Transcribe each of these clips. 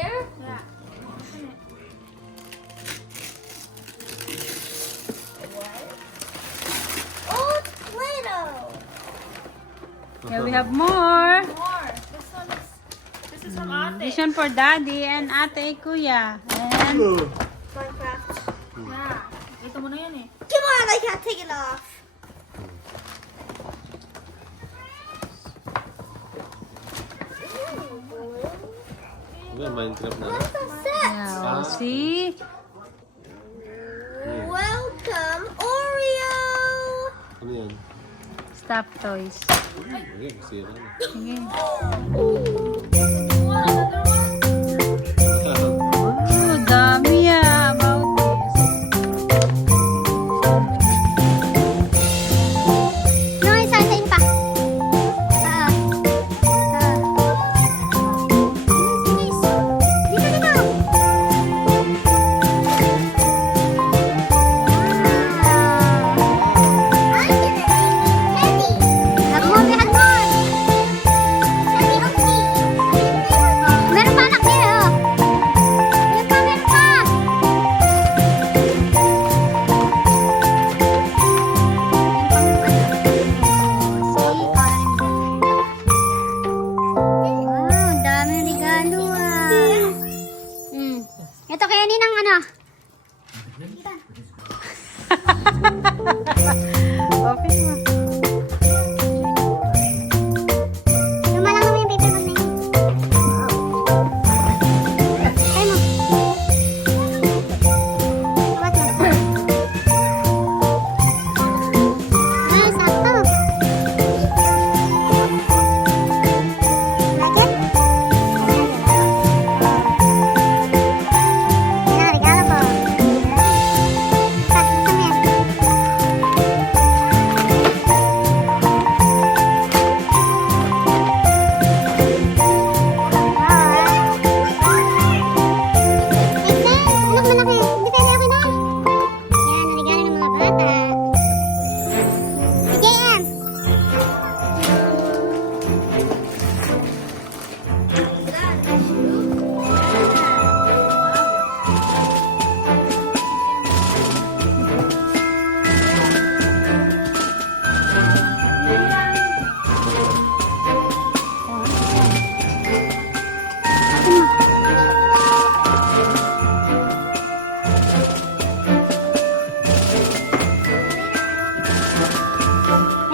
here? Yeah. Oh, Play-Doh. Here we have more. More. This is from Ate. This one for Daddy and Ate Kuya. And Minecraft. Yeah. Ito mo na yan eh. Come on, I can't take it off. Minecraft na. What's the set? yeah, see? Welcome, Oreo. Ano yan? Stuffed toys. Okay, masira na. Sige. Another one. Oh, dami about this. No, isa-isain pa. Bilis, bilis. Dito, dito. Meron pa anak niya, oh. Meron pa. Wow, dami regalo ah. Ito kaya ninang ano? Open mo. Lumalang naman yung paper bag na yun. Try mo. Tawad mo. Ah, sakto. Natin? Yan ang regalo ko. Bukas mo yan.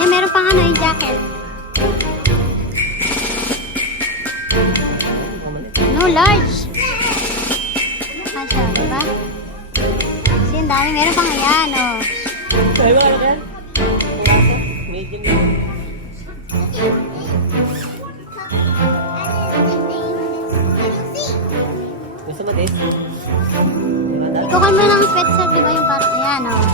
Meron pang ano yung jacket. No, large. Kasha, diba? Kasi ang dami. Meron pang ayan, oh. Ay, wala ka yan? Medium lang. Gusto mo this? Ikukan mo lang ang sweatshirt, diba yung parang ayan, oh.